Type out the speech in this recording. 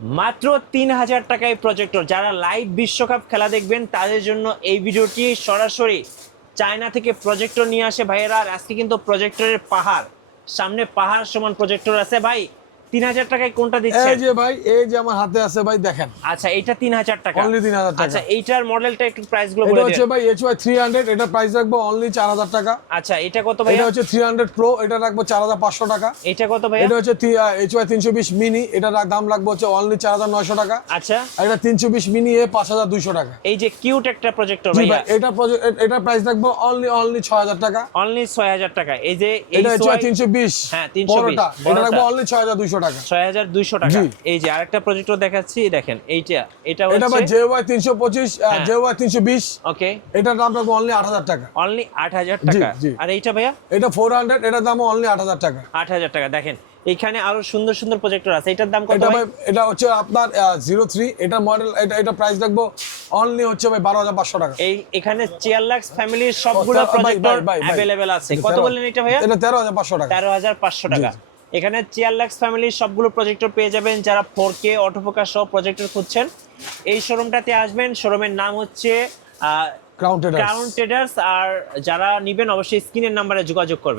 মাত্র 3000 টাকায় প্রজেক্টর। যারা লাইভ বিশ্বকাপ খেলা দেখবেন তাদের জন্য এই ভিডিওটি। সরাসরি চায়না থেকে প্রজেক্টর নিয়ে আসে ভাইয়েরা। আর আজকে কিন্তু প্রজেক্টরের পাহাড়, সামনে পাহাড় সমান প্রজেক্টর আছে ভাই। 3000 টাকায় কোনটা দিচ্ছেন? এই যে ভাই, এই যে আমার হাতে আছে ভাই, দেখেন। আচ্ছা, এটা 3000 টাকা, অনলি 3000 টাকা। আচ্ছা, এইটার মডেলটা একটু প্রাইস গুলো এটা বলে হচ্ছে দেন। ভাই HY 300, এটা প্রাইস রাখবো অনলি 4000 টাকা। আচ্ছা, এটা কত ভাই? এটা হচ্ছে 300 প্রো, এটা রাখবো 4500 টাকা। এটা কত ভাই? এটা হচ্ছে HY 320 মিনি, এটা দাম রাখবো হচ্ছে অনলি 4900 টাকা। আচ্ছা, আর এটা 320 মিনি 5200 টাকা। এই যে কিউট একটা প্রজেক্টর জি ভাই, ভাই, এটা প্রাইস রাখবো অনলি 6000 টাকা। অনলি 6000 টাকা। এই যে এটা HY 320, হ্যাঁ 320, বড়টা, এটা রাখবো অনলি 6200 টাকা। 6200 টাকা। জি। এই যে আরেকটা প্রজেক্টর দেখাচ্ছি, দেখেন এইটা। এটা এটা ভাই হচ্ছে JY 325, হ্যাঁ। JY 320, ওকে, এটার দাম রাখবো অনলি 8000 টাকা। অনলি 8000 টাকা। জি। আর এইটা ভাইয়া? এটা 400, এটার দাম অনলি 8000 টাকা। 8000 টাকা। দেখেন এখানে আরো সুন্দর সুন্দর প্রজেক্টর আছে। এটার দাম কত এটা ভাই? ভাই, এটা হচ্ছে আপনার 03, এটা মডেল, এটা প্রাইস রাখবো অনলি হচ্ছে ভাই 12500 টাকা। এই এখানে চিয়ারলাক্স ফ্যামিলির সবগুলো প্রজেক্টর अवेलेबल আছে। কত বললেন এটা ভাইয়া? এটা 13500 টাকা। 13500 টাকা। এখানে চিয়ারলাক্স ফ্যামিলির সবগুলো প্রজেক্টর পেয়ে যাবেন। যারা 4K অটোফোকাস সহ প্রজেক্টর খুঁজছেন এই শোরুমটাতে আসবেন। শোরুমের নাম হচ্ছে ক্রাউন ক্রাউন ট্রেডার্স। আর যারা নিবেন অবশ্যই স্ক্রিনের নাম্বারে যোগাযোগ করবেন।